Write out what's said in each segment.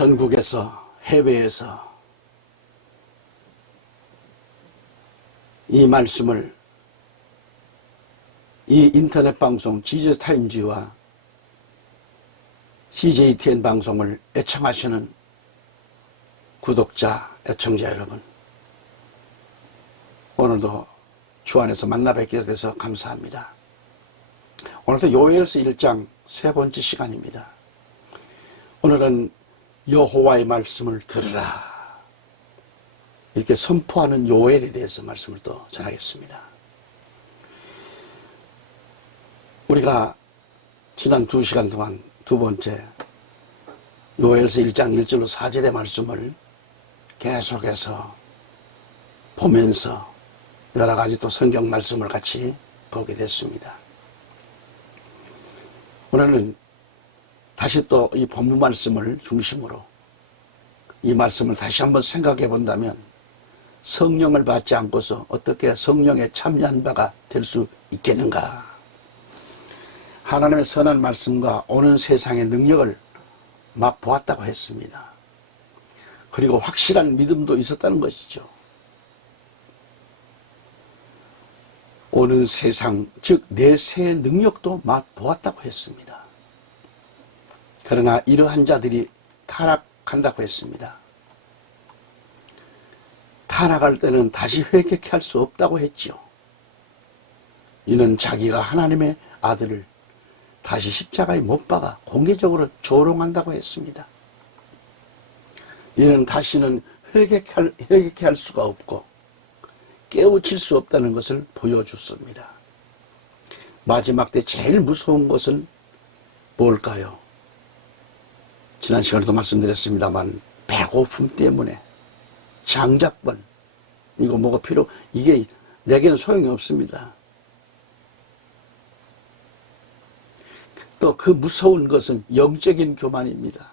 전국에서, 해외에서 이 말씀을 이 인터넷 방송 지저스 타임즈와 CJTN 방송을 애청하시는 구독자, 애청자 여러분, 오늘도 주 안에서 만나 뵙게 돼서 감사합니다. 오늘도 요엘서 1장 세 번째 시간입니다. 오늘은 여호와의 말씀을 들으라, 이렇게 선포하는 요엘에 대해서 말씀을 또 전하겠습니다. 우리가 지난 2시간 동안 두 번째 요엘서 1장 1절로 4절의 말씀을 계속해서 보면서 여러 가지 또 성경 말씀을 같이 보게 됐습니다. 오늘은 다시 또 이 본문 말씀을 중심으로 이 말씀을 다시 한번 생각해 본다면 성령을 받지 않고서 어떻게 성령에 참여한 바가 될 수 있겠는가? 하나님의 선한 말씀과 오는 세상의 능력을 맛보았다고 했습니다. 그리고 확실한 믿음도 있었다는 것이죠. 오는 세상, 즉 내세의 능력도 맛보았다고 했습니다. 그러나 이러한 자들이 타락한다고 했습니다. 타락할 때는 다시 회개케 할 수 없다고 했죠. 이는 자기가 하나님의 아들을 다시 십자가에 못 박아 공개적으로 조롱한다고 했습니다. 이는 다시는 회개케 할 수가 없고 깨우칠 수 없다는 것을 보여줬습니다. 마지막 때 제일 무서운 것은 뭘까요? 지난 시간에도 말씀드렸습니다만 배고픔 때문에 장작번, 이거 뭐가 이게 내게는 소용이 없습니다. 또 그 무서운 것은 영적인 교만입니다.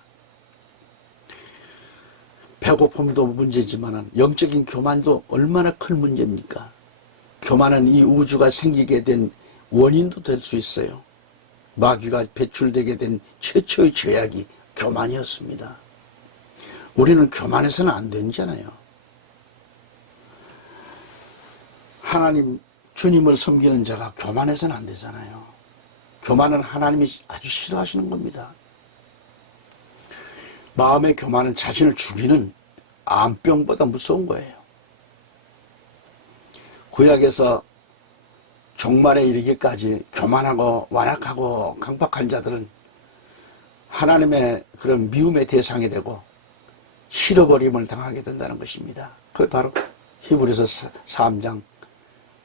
배고픔도 문제지만 영적인 교만도 얼마나 큰 문제입니까? 교만은 이 우주가 생기게 된 원인도 될 수 있어요. 마귀가 배출되게 된 최초의 죄악이 교만이었습니다. 우리는 교만해서는 안 되잖아요. 하나님, 주님을 섬기는 자가 교만해서는 안 되잖아요. 교만은 하나님이 아주 싫어하시는 겁니다. 마음의 교만은 자신을 죽이는 암병보다 무서운 거예요. 구약에서 종말에 이르기까지 교만하고 완악하고 강박한 자들은 하나님의 그런 미움의 대상이 되고 실어버림을 당하게 된다는 것입니다. 그게 바로 히브리서 3장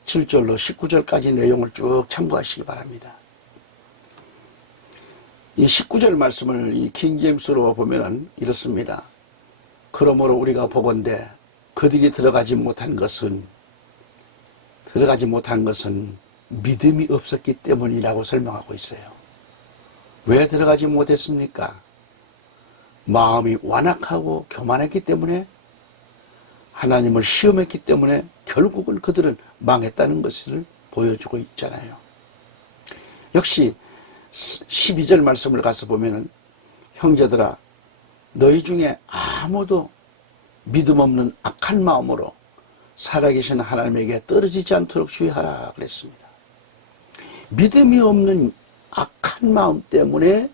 7절로 19절까지 내용을 쭉 참고하시기 바랍니다. 이 19절 말씀을 이 킹제임스로 보면은 이렇습니다. 그러므로 우리가 보건대 그들이 들어가지 못한 것은 믿음이 없었기 때문이라고 설명하고 있어요. 왜 들어가지 못했습니까? 마음이 완악하고 교만했기 때문에, 하나님을 시험했기 때문에 결국은 그들은 망했다는 것을 보여주고 있잖아요. 역시 12절 말씀을 가서 보면은 형제들아 너희 중에 아무도 믿음 없는 악한 마음으로 살아계신 하나님에게 떨어지지 않도록 주의하라 그랬습니다. 믿음이 없는 악한 마음 때문에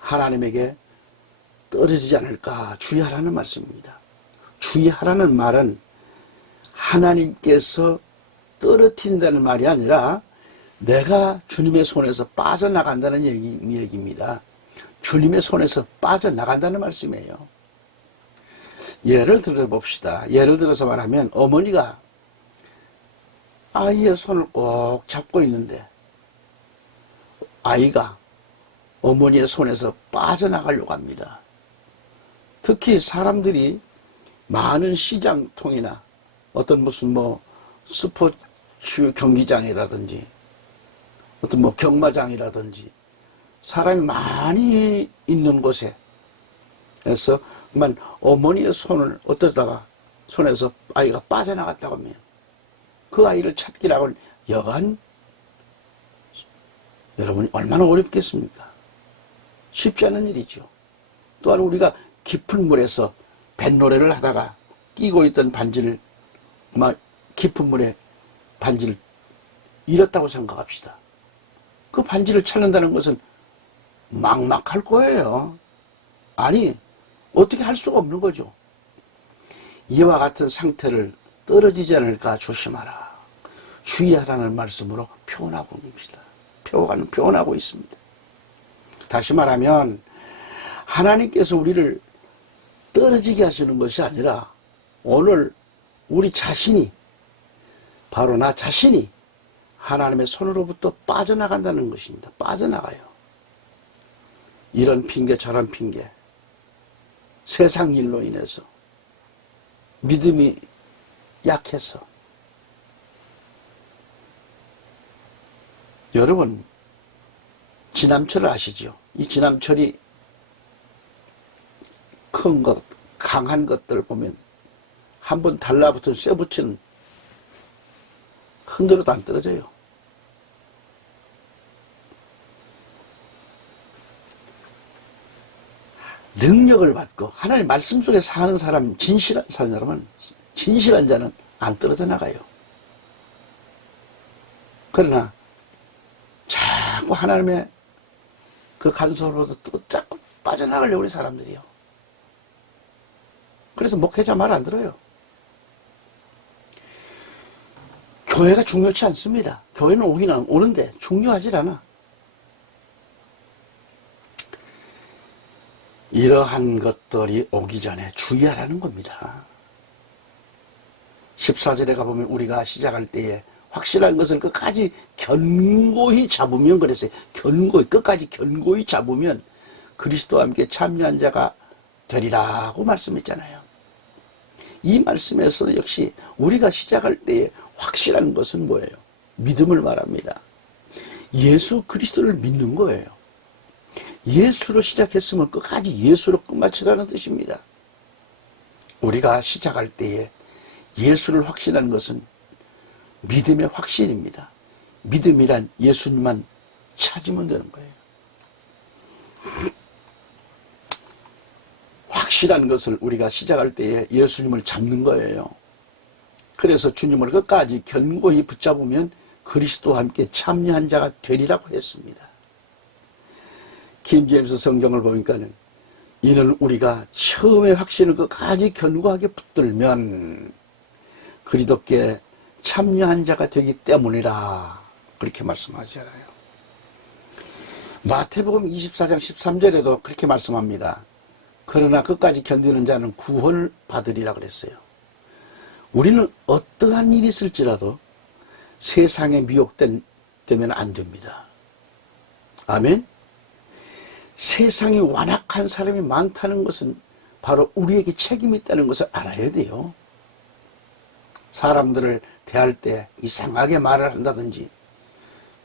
하나님에게 떨어지지 않을까 주의하라는 말씀입니다. 주의하라는 말은 하나님께서 떨어뜨린다는 말이 아니라 내가 주님의 손에서 빠져나간다는 얘기입니다. 주님의 손에서 빠져나간다는 말씀이에요. 예를 들어 봅시다. 예를 들어서 말하면 어머니가 아이의 손을 꼭 잡고 있는데 아이가 어머니의 손에서 빠져나가려고 합니다. 특히 사람들이 많은 시장통이나 어떤 무슨 스포츠 경기장이라든지 어떤 경마장이라든지 사람이 많이 있는 곳에 그래서 어머니의 손을 어떠다가 손에서 아이가 빠져나갔다고 하면 그 아이를 찾기라고는 여간 여러분이 얼마나 어렵겠습니까? 쉽지 않은 일이죠. 또한 우리가 깊은 물에서 뱃노래를 하다가 끼고 있던 반지를 막 깊은 물에 반지를 잃었다고 생각합시다. 그 반지를 찾는다는 것은 막막할 거예요. 아니, 어떻게 할 수가 없는 거죠. 이와 같은 상태를 떨어지지 않을까 조심하라, 주의하라는 말씀으로 표현하고 있습니다. 표현하고 있습니다. 다시 말하면 하나님께서 우리를 떨어지게 하시는 것이 아니라 오늘 우리 자신이, 바로 나 자신이 하나님의 손으로부터 빠져나간다는 것입니다. 빠져나가요. 이런 핑계 저런 핑계, 세상 일로 인해서 믿음이 약해서. 여러분, 지남철을 아시죠? 이 지남철이 큰 것, 강한 것들 보면 한번 달라붙은 쇠붙이는 흔들어도 안 떨어져요. 능력을 받고 하나님 말씀 속에 사는 사람, 진실한 사람은, 진실한 자는 안 떨어져 나가요. 그러나 자꾸 하나님의 그 간섭으로도 자꾸 빠져나가려고 우리 사람들이요. 그래서 목회자 말 안 들어요. 교회가 중요치 않습니다. 교회는 오기는 오는데 중요하지 않아. 이러한 것들이 오기 전에 주의하라는 겁니다. 14절에 가보면 우리가 시작할 때에 확실한 것을 끝까지 견고히 잡으면, 그랬어요. 끝까지 견고히 잡으면 그리스도와 함께 참여한 자가 되리라고 말씀했잖아요. 이 말씀에서 역시 우리가 시작할 때에 확실한 것은 뭐예요? 믿음을 말합니다. 예수 그리스도를 믿는 거예요. 예수로 시작했으면 끝까지 예수로 끝마치라는 뜻입니다. 우리가 시작할 때에 예수를 확신하는 것은 믿음의 확신입니다. 믿음이란 예수님만 찾으면 되는 거예요. 확실한 것을 우리가 시작할 때에 예수님을 잡는 거예요. 그래서 주님을 끝까지 견고히 붙잡으면 그리스도와 함께 참여한 자가 되리라고 했습니다. 킹제임스 성경을 보니까는 이는 우리가 처음에 확신을 끝까지 견고하게 붙들면 그리스도께 참여한 자가 되기 때문이라, 그렇게 말씀하잖아요. 마태복음 24장 13절에도 그렇게 말씀합니다. 그러나 끝까지 견디는 자는 구원을 받으리라 그랬어요. 우리는 어떠한 일이 있을지라도 세상에 미혹되면 안 됩니다. 아멘. 세상이 완악한 사람이 많다는 것은 바로 우리에게 책임이 있다는 것을 알아야 돼요. 사람들을 대할 때 이상하게 말을 한다든지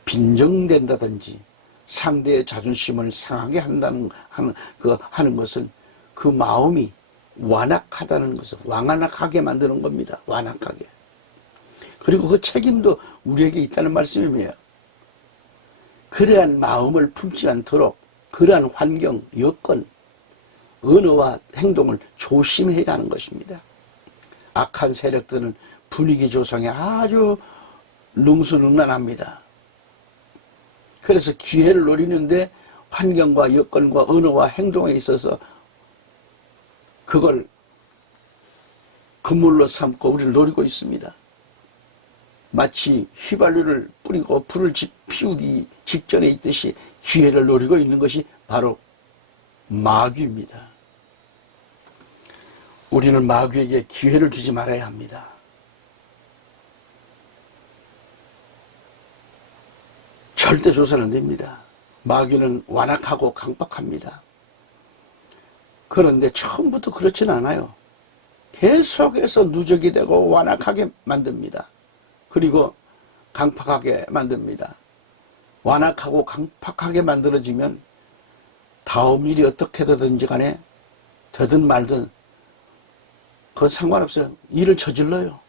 빈정된다든지 상대의 자존심을 상하게 하는 것은 그 마음이 완악하다는 것을, 완악하게 만드는 겁니다. 완악하게. 그리고 그 책임도 우리에게 있다는 말씀이에요. 그러한 마음을 품지 않도록 그러한 환경, 여건, 언어와 행동을 조심해야 하는 것입니다. 악한 세력들은 분위기 조성에 아주 능수능란합니다. 그래서 기회를 노리는데 환경과 여건과 언어와 행동에 있어서 그걸 그물로 삼고 우리를 노리고 있습니다. 마치 휘발유를 뿌리고 불을 피우기 직전에 있듯이 기회를 노리고 있는 것이 바로 마귀입니다. 우리는 마귀에게 기회를 주지 말아야 합니다. 절대 줘서는 안 됩니다. 마귀는 완악하고 강박합니다. 그런데 처음부터 그렇지는 않아요. 계속해서 누적이 되고 완악하게 만듭니다. 그리고 강팍하게 만듭니다. 완악하고 강팍하게 만들어지면 다음 일이 어떻게 되든지 간에 되든 말든 그건 상관없어요. 일을 저질러요.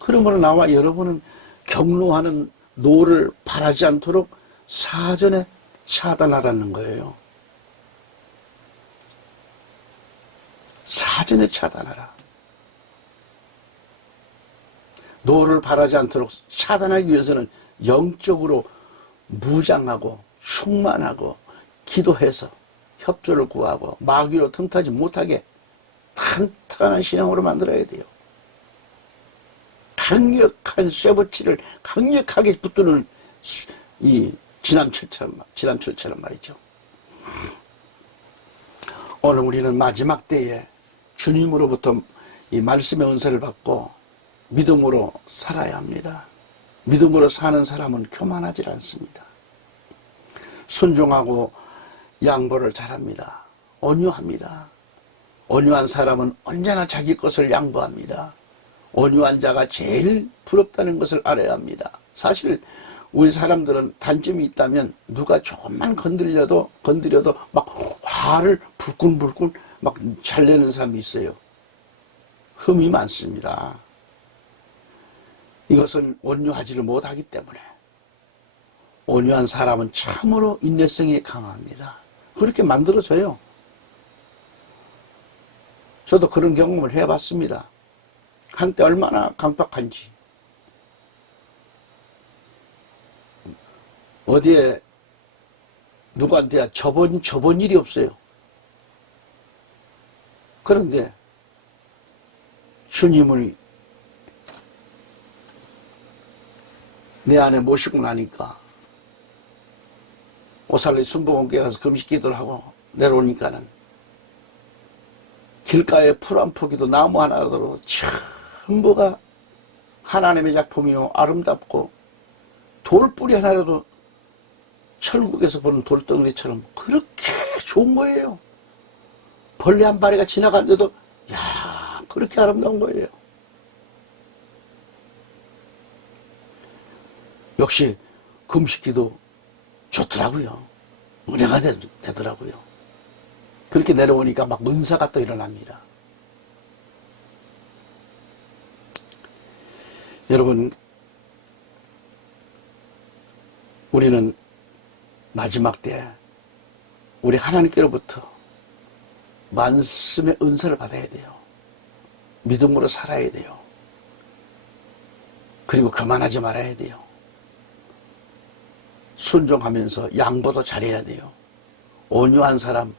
그러므로 나와 여러분은 경로하는 노를 바라지 않도록 사전에 차단하라는 거예요. 사전에 차단하라. 노를 바라지 않도록 차단하기 위해서는 영적으로 무장하고 충만하고 기도해서 협조를 구하고 마귀로 틈타지 못하게 탄탄한 신앙으로 만들어야 돼요. 강력한 쇠붙이를 강력하게 붙드는 이 지남철처럼 말이죠. 오늘 우리는 마지막 때에 주님으로부터 이 말씀의 은사를 받고 믿음으로 살아야 합니다. 믿음으로 사는 사람은 교만하지 않습니다. 순종하고 양보를 잘합니다. 온유합니다. 온유한 사람은 언제나 자기 것을 양보합니다. 온유한 자가 제일 부럽다는 것을 알아야 합니다. 사실 우리 사람들은 단점이 있다면 누가 조금만 건드려도 막 화를 불끈불끈 막 잘 내는 사람이 있어요. 흠이 많습니다. 이것은 온유하지를 못하기 때문에. 온유한 사람은 참으로 인내성이 강합니다. 그렇게 만들어져요. 저도 그런 경험을 해봤습니다. 한때 얼마나 강박한지. 어디에 누구한테 접은 일이 없어요. 그런데 주님을 내 안에 모시고 나니까 오살리 순복음교회 가서 금식 기도를 하고 내려오니까는 길가에 풀 한 포기도 나무 하나도 전부가 하나님의 작품이요 아름답고 돌뿌리 하나라도 천국에서 보는 돌덩이처럼 그렇게 좋은 거예요. 벌레 한 마리가 지나가는데도 야 그렇게 아름다운 거예요. 역시 금식기도 좋더라고요. 은혜가 되더라고요. 그렇게 내려오니까 막 은사가 또 일어납니다. 여러분, 우리는 마지막 때 우리 하나님께로부터 말씀의 은사를 받아야 돼요. 믿음으로 살아야 돼요. 그리고 그만하지 말아야 돼요. 순종하면서 양보도 잘해야 돼요. 온유한 사람은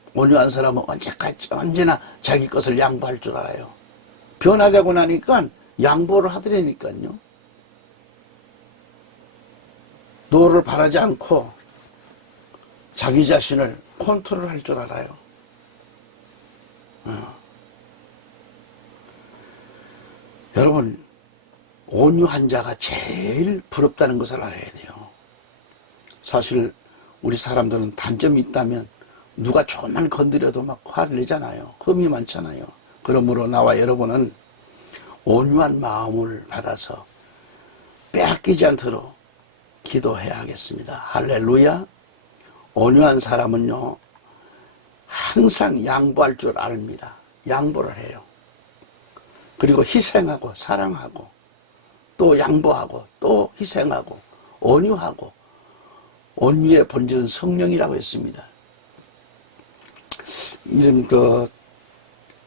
언제나 자기 것을 양보할 줄 알아요. 변화되고 나니까 양보를 하더라니까요. 노를 바라지 않고 자기 자신을 컨트롤할 줄 알아요. 여러분, 온유한 자가 제일 부럽다는 것을 알아야 돼요. 사실 우리 사람들은 단점이 있다면 누가 조금만 건드려도 막 화를 내잖아요. 흠이 많잖아요. 그러므로 나와 여러분은 온유한 마음을 받아서 빼앗기지 않도록 기도해야 하겠습니다. 할렐루야. 온유한 사람은요 항상 양보할 줄 압니다. 양보를 해요. 그리고 희생하고 사랑하고 또 양보하고 또 희생하고 온유하고, 온유의 본질은 성령이라고 했습니다. 이런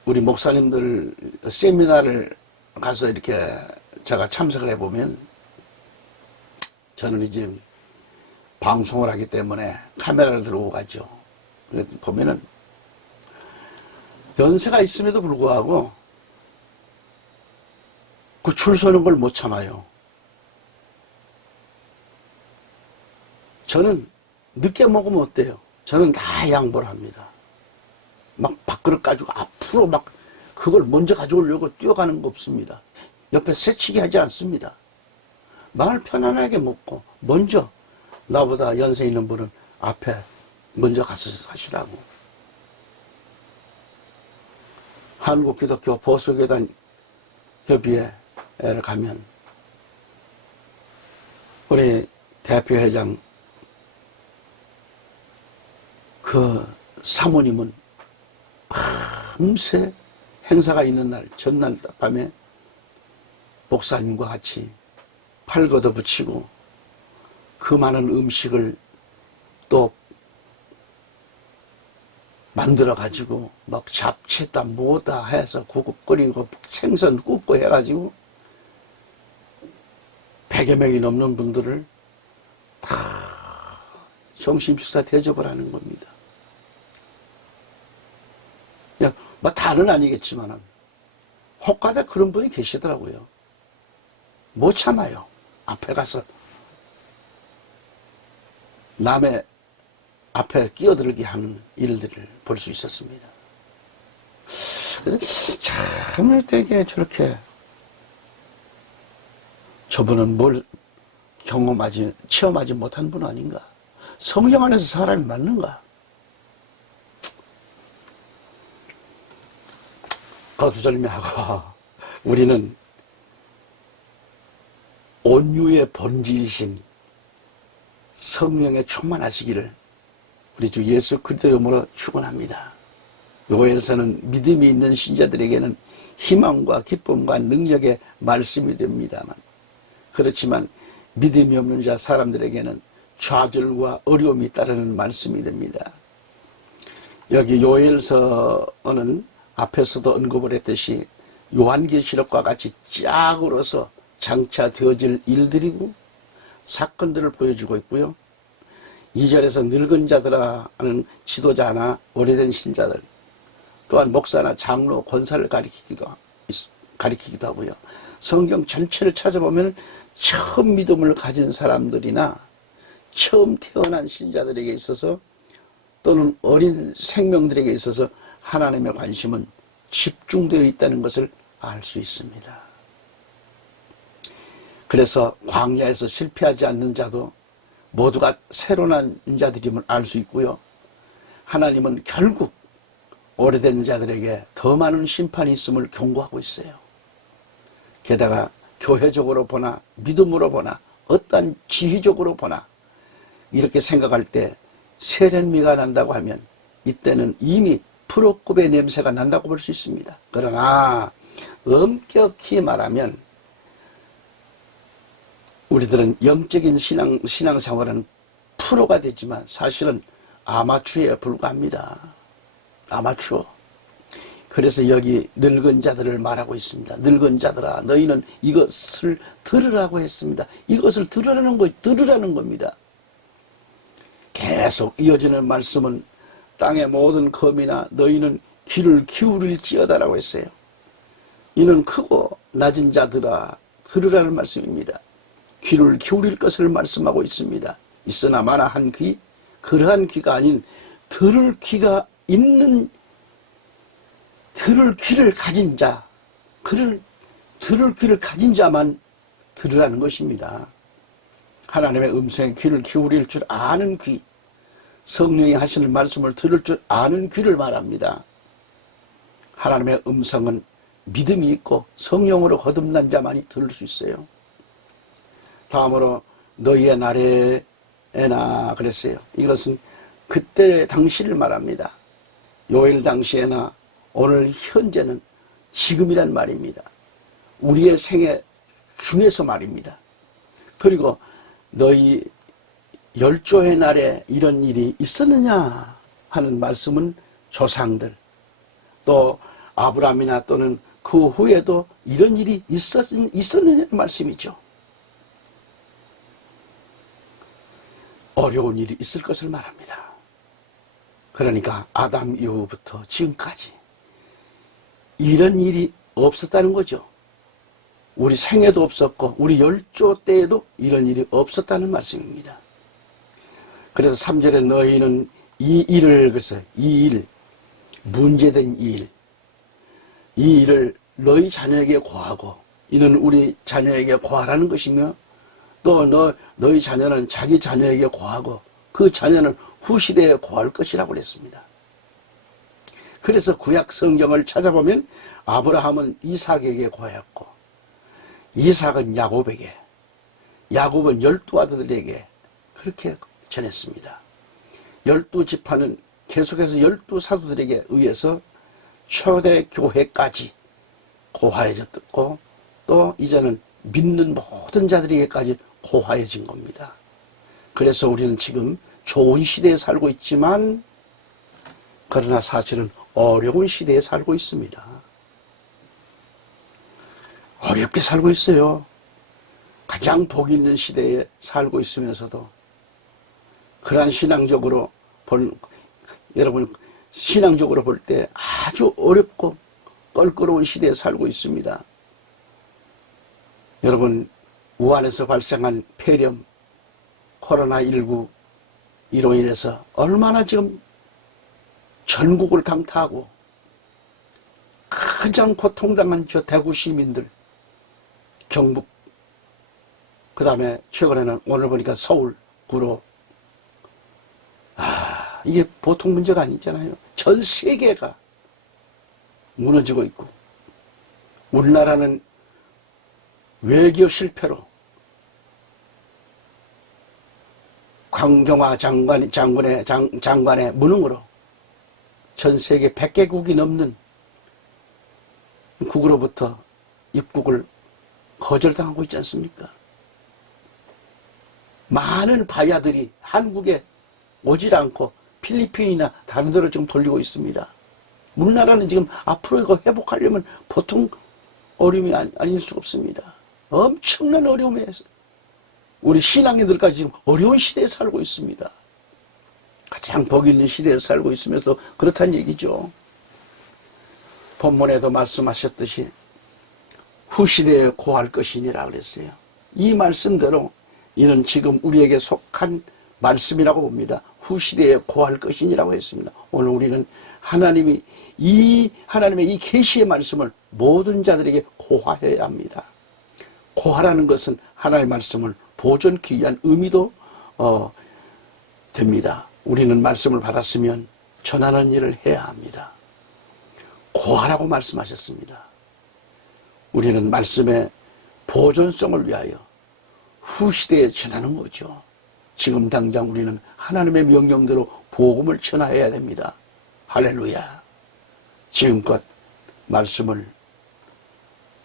우리 목사님들 세미나를 가서 이렇게 제가 참석을 해보면, 저는 이제 방송을 하기 때문에 카메라를 들고 가죠. 보면은 연세가 있음에도 불구하고 그 줄 서는 걸 못 참아요. 저는 늦게 먹으면 어때요? 저는 다 양보를 합니다. 막 밥그릇 가지고 앞으로 막 그걸 먼저 가져오려고 뛰어가는 거 없습니다. 옆에 새치기 하지 않습니다. 마을 편안하게 먹고 먼저 나보다 연세 있는 분은 앞에 먼저 가서 하시라고. 한국기독교 보수교단 협의회를 가면 우리 대표회장 그 사모님은 밤새 행사가 있는 날 전날 밤에 목사님과 같이 팔 걷어붙이고 그 많은 음식을 또 만들어가지고 막 잡채다 뭐다 해서 구급 끓이고 생선 굽고 해가지고 100여 명이 넘는 분들을 다 점심식사 대접을 하는 겁니다. 뭐 다는 아니겠지만은 혹가다 그런 분이 계시더라고요. 못 참아요. 앞에 가서 남의 앞에 끼어들게 하는 일들을 볼 수 있었습니다. 그래서 참을 때게 저렇게 저분은 뭘 체험하지 못한 분 아닌가? 성령 안에서 사람이 맞는가? 거두절미하고 우리는 온유의 본질이신 성령에 충만하시기를 우리 주 예수 그리스도 이름으로 축원합니다. 요엘서는 믿음이 있는 신자들에게는 희망과 기쁨과 능력의 말씀이 됩니다만, 그렇지만 믿음이 없는 자 사람들에게는 좌절과 어려움이 따르는 말씀이 됩니다. 여기 요엘서는 앞에서도 언급을 했듯이 요한계시록과 같이 짝으로서 장차 되어질 일들이고 사건들을 보여주고 있고요. 2절에서 늙은 자들아 하는 지도자나 오래된 신자들, 또한 목사나 장로, 권사를 가리키기도 하고요. 성경 전체를 찾아보면 처음 믿음을 가진 사람들이나 처음 태어난 신자들에게 있어서 또는 어린 생명들에게 있어서 하나님의 관심은 집중되어 있다는 것을 알 수 있습니다. 그래서 광야에서 실패하지 않는 자도 모두가 새로 난 자들임을 알 수 있고요. 하나님은 결국 오래된 자들에게 더 많은 심판이 있음을 경고하고 있어요. 게다가 교회적으로 보나 믿음으로 보나 어떤 지휘적으로 보나 이렇게 생각할 때 세련미가 난다고 하면 이때는 이미 프로급의 냄새가 난다고 볼 수 있습니다. 그러나 엄격히 말하면 우리들은 영적인 신앙생활은 프로가 되지만 사실은 아마추어에 불과합니다. 아마추어. 그래서 여기 늙은 자들을 말하고 있습니다. 늙은 자들아, 너희는 이것을 들으라고 했습니다. 이것을 들으라는 겁니다. 계속 이어지는 말씀은 땅의 모든 거민아 너희는 귀를 기울일지어다라고 했어요. 이는 크고 낮은 자들아 들으라는 말씀입니다. 귀를 기울일 것을 말씀하고 있습니다. 있으나 마나 한 귀, 그러한 귀가 아닌 들을 귀가 있는, 들을 귀를 가진 자, 들을 귀를 가진 자만 들으라는 것입니다. 하나님의 음성에 귀를 기울일 줄 아는 귀, 성령이 하시는 말씀을 들을 줄 아는 귀를 말합니다. 하나님의 음성은 믿음이 있고 성령으로 거듭난 자만이 들을 수 있어요. 다음으로 너희의 날에나 그랬어요. 이것은 그때 당시를 말합니다. 요엘 당시에나 오늘 현재는 지금이란 말입니다. 우리의 생애 중에서 말입니다. 그리고 너희 열조의 날에 이런 일이 있었느냐 하는 말씀은 조상들 또 아브라함이나 또는 그 후에도 이런 일이 있었느냐는 말씀이죠. 어려운 일이 있을 것을 말합니다. 그러니까 아담 이후부터 지금까지 이런 일이 없었다는 거죠. 우리 생애도 없었고 우리 열조 때에도 이런 일이 없었다는 말씀입니다. 그래서 3절에 너희는 이 일을, 그래서 이 일, 문제된 이 일을 너희 자녀에게 고하고, 이는 우리 자녀에게 고하라는 것이며, 또 너희 자녀는 자기 자녀에게 고하고, 그 자녀는 후시대에 고할 것이라고 그랬습니다. 그래서 구약 성경을 찾아보면 아브라함은 이삭에게 고했고, 이삭은 야곱에게, 야곱은 12아들에게 그렇게 전했습니다. 12지파는 계속해서 12사도들에게 의해서 초대교회까지 고화해졌고 또 이제는 믿는 모든 자들에게까지 고화해진 겁니다. 그래서 우리는 지금 좋은 시대에 살고 있지만 그러나 사실은 어려운 시대에 살고 있습니다. 어렵게 살고 있어요. 가장 복 있는 시대에 살고 있으면서도 그러한 여러분 신앙적으로 볼 때 아주 어렵고 껄끄러운 시대에 살고 있습니다. 여러분, 우한에서 발생한 폐렴, 코로나19 이로 인해서 얼마나 지금 전국을 강타하고 가장 고통당한 저 대구 시민들, 경북, 그 다음에 최근에는 오늘 보니까 서울, 구로. 이게 보통 문제가 아니잖아요. 전 세계가 무너지고 있고, 우리나라는 외교 실패로 강경화 장관의 무능으로 전 세계 100개국이 넘는 국으로부터 입국을 거절당하고 있지 않습니까? 많은 바야들이 한국에 오질 않고 필리핀이나 다른 데로 지금 돌리고 있습니다. 우리나라는 지금 앞으로 이거 회복하려면 보통 어려움이 아닐 수가 없습니다. 엄청난 어려움에 우리 신앙인들까지 지금 어려운 시대에 살고 있습니다. 가장 복 있는 시대에 살고 있으면서 그렇다는 얘기죠. 본문에도 말씀하셨듯이 후시대에 고할 것이니라 그랬어요. 이 말씀대로 이는 지금 우리에게 속한 말씀이라고 봅니다. 후시대에 고할 것이니라고 했습니다. 오늘 우리는 하나님의 이 계시의 말씀을 모든 자들에게 고하여야 합니다. 고하라는 것은 하나님의 말씀을 보존하기 위한 의미도 됩니다. 우리는 말씀을 받았으면 전하는 일을 해야 합니다. 고하라고 말씀하셨습니다. 우리는 말씀의 보존성을 위하여 후시대에 전하는 거죠. 지금 당장 우리는 하나님의 명령대로 복음을 전하여야 됩니다. 할렐루야. 지금껏 말씀을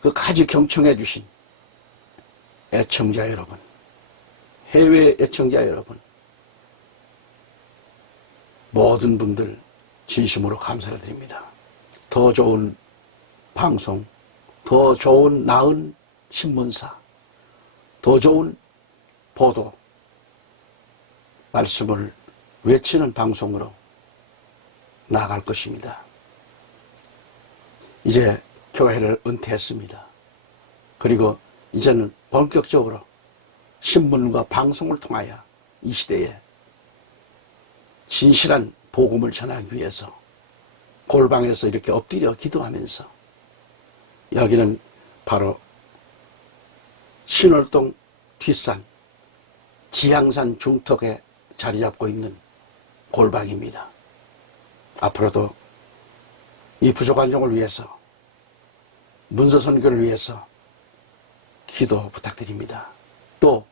끝까지 경청해 주신 애청자 여러분, 해외 애청자 여러분, 모든 분들 진심으로 감사를 드립니다. 더 좋은 방송, 더 좋은 나은 신문사, 더 좋은 보도, 말씀을 외치는 방송으로 나아갈 것입니다. 이제 교회를 은퇴했습니다. 그리고 이제는 본격적으로 신문과 방송을 통하여 이 시대에 진실한 복음을 전하기 위해서 골방에서 이렇게 엎드려 기도하면서, 여기는 바로 신월동 뒷산 지향산 중턱에 자리 잡고 있는 골방입니다. 앞으로도 이 부족한 종을 위해서, 문서 선교를 위해서 기도 부탁드립니다. 또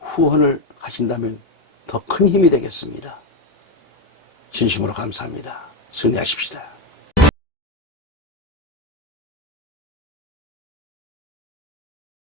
후원을 하신다면 더 큰 힘이 되겠습니다. 진심으로 감사합니다. 승리하십시다.